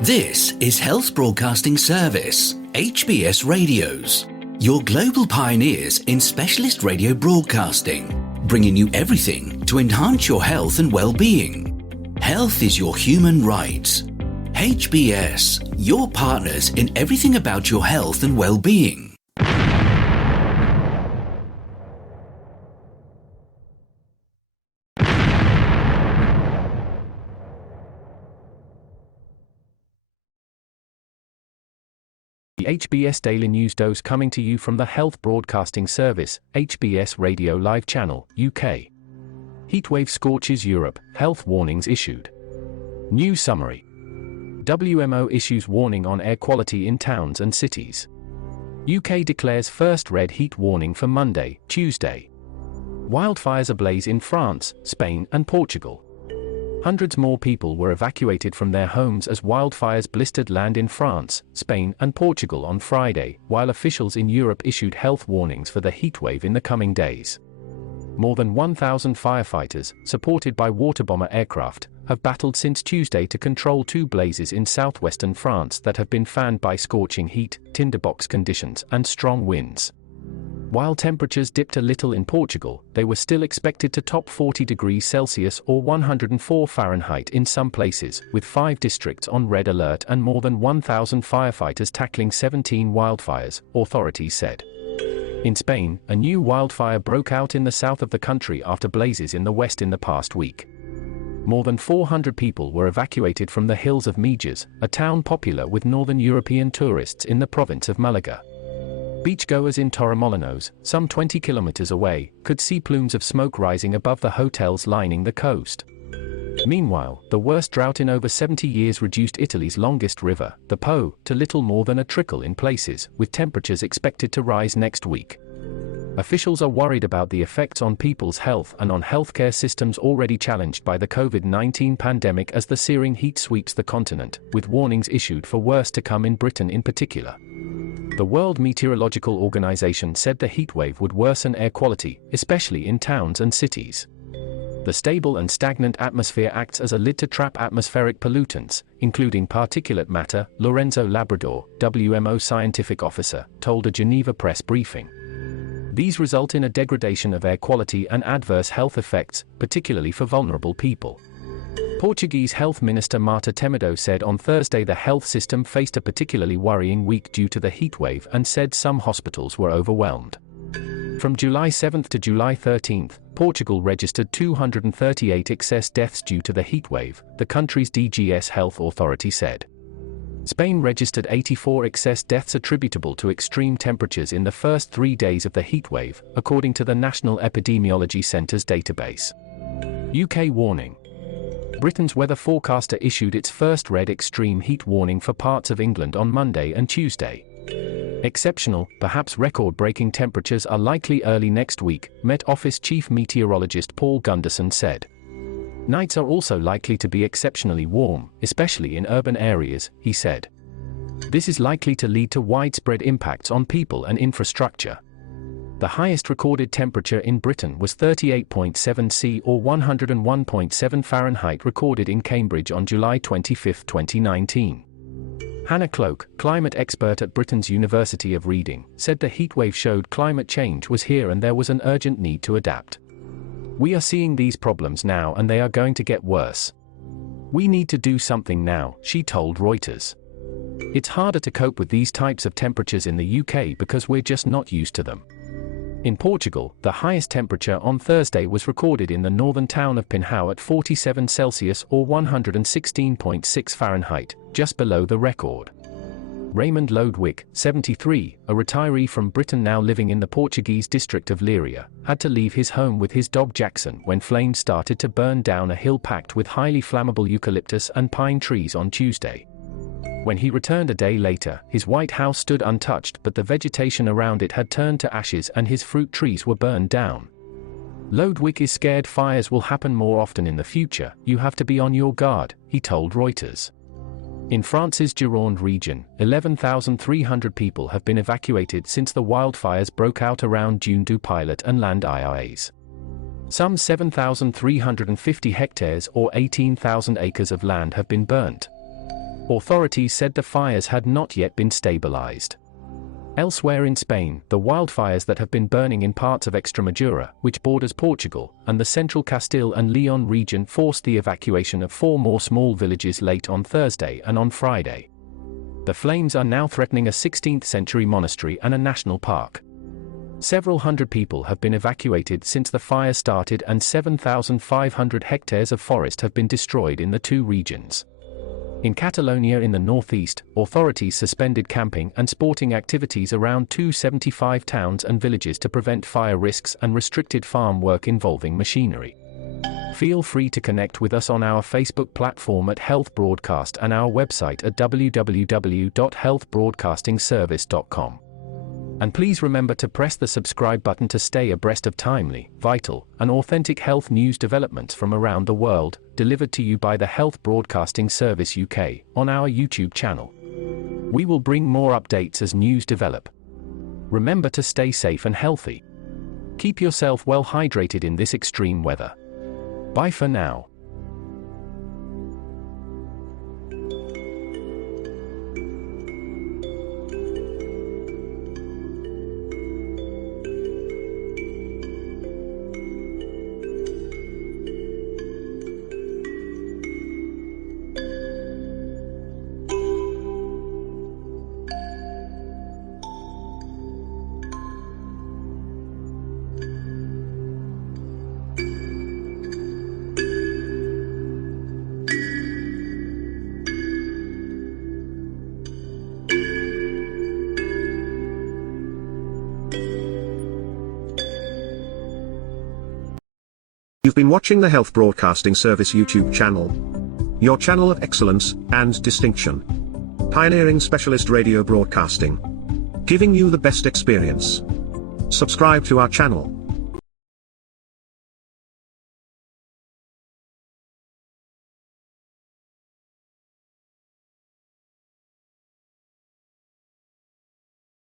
This is Health Broadcasting Service HBS Radios, your global pioneers in specialist radio broadcasting, bringing you everything to enhance your health and well-being. Health is your human right. HBS, your partners in everything about your health and well-being. The HBS Daily News Dose coming to you from the Health Broadcasting Service HBS Radio Live Channel, UK. Heatwave scorches Europe, health warnings issued. News summary. WMO issues warning on air quality in towns and cities. UK declares first red heat warning for Monday, Tuesday. Wildfires ablaze in France, Spain and Portugal. Hundreds more people were evacuated from their homes as wildfires blistered land in France, Spain and Portugal on Friday, while officials in Europe issued health warnings for the heatwave in the coming days. More than 1,000 firefighters, supported by water bomber aircraft, have battled since Tuesday to control two blazes in southwestern France that have been fanned by scorching heat, tinderbox conditions and strong winds. While temperatures dipped a little in Portugal, they were still expected to top 40 degrees Celsius or 104 Fahrenheit in some places, with 5 districts on red alert and more than 1,000 firefighters tackling 17 wildfires, authorities said. In Spain, a new wildfire broke out in the south of the country after blazes in the west in the past week. More than 400 people were evacuated from the hills of Meijas, a town popular with northern European tourists in the province of Malaga. Beachgoers in Torremolinos, some 20 kilometers away, could see plumes of smoke rising above the hotels lining the coast. Meanwhile, the worst drought in over 70 years reduced Italy's longest river, the Po, to little more than a trickle in places, with temperatures expected to rise next week. Officials are worried about the effects on people's health and on healthcare systems already challenged by the COVID-19 pandemic as the searing heat sweeps the continent, with warnings issued for worse to come in Britain in particular. The World Meteorological Organization said the heatwave would worsen air quality, especially in towns and cities. The stable and stagnant atmosphere acts as a lid to trap atmospheric pollutants, including particulate matter, Lorenzo Labrador, WMO scientific officer, told a Geneva press briefing. These result in a degradation of air quality and adverse health effects, particularly for vulnerable people. Portuguese Health Minister Marta Temido said on Thursday the health system faced a particularly worrying week due to the heatwave and said some hospitals were overwhelmed. From July 7 to July 13, Portugal registered 238 excess deaths due to the heatwave, the country's DGS health authority said. Spain registered 84 excess deaths attributable to extreme temperatures in the first 3 days of the heatwave, according to the National Epidemiology Centre's database. UK warning. Britain's weather forecaster issued its first red extreme heat warning for parts of England on Monday and Tuesday. Exceptional, perhaps record-breaking temperatures are likely early next week, Met Office Chief Meteorologist Paul Gunderson said. Nights are also likely to be exceptionally warm, especially in urban areas, he said. This is likely to lead to widespread impacts on people and infrastructure. The highest recorded temperature in Britain was 38.7 C or 101.7 Fahrenheit recorded in Cambridge on July 25, 2019. Hannah Cloak, climate expert at Britain's University of Reading, said the heatwave showed climate change was here and there was an urgent need to adapt. We are seeing these problems now and they are going to get worse. We need to do something now, she told Reuters. It's harder to cope with these types of temperatures in the UK because we're just not used to them. In Portugal, the highest temperature on Thursday was recorded in the northern town of Pinhao at 47 Celsius or 116.6 Fahrenheit, just below the record. Raymond Lodwick, 73, a retiree from Britain now living in the Portuguese district of Leiria, had to leave his home with his dog Jackson when flames started to burn down a hill packed with highly flammable eucalyptus and pine trees on Tuesday. When he returned a day later, his white house stood untouched but the vegetation around it had turned to ashes and his fruit trees were burned down. Lodwick is scared fires will happen more often in the future, you have to be on your guard, he told Reuters. In France's Gironde region, 11,300 people have been evacuated since the wildfires broke out around Dune du Pilot and Land Ias. Some 7,350 hectares or 18,000 acres of land have been burnt. Authorities said the fires had not yet been stabilized. Elsewhere in Spain, the wildfires that have been burning in parts of Extremadura, which borders Portugal, and the central Castile and Leon region forced the evacuation of 4 more small villages late on Thursday and on Friday. The flames are now threatening a 16th-century monastery and a national park. Several hundred people have been evacuated since the fire started, and 7,500 hectares of forest have been destroyed in the 2 regions. In Catalonia in the northeast, authorities suspended camping and sporting activities around 275 towns and villages to prevent fire risks and restricted farm work involving machinery. Feel free to connect with us on our Facebook platform at Health Broadcast and our website at www.healthbroadcastingservice.com. And please remember to press the subscribe button to stay abreast of timely, vital, and authentic health news developments from around the world, delivered to you by the Health Broadcasting Service UK, on our YouTube channel. We will bring more updates as news develop. Remember to stay safe and healthy. Keep yourself well hydrated in this extreme weather. Bye for now. You've been watching the Health Broadcasting Service YouTube channel. Your channel of excellence and distinction. Pioneering specialist radio broadcasting. Giving you the best experience. Subscribe to our channel.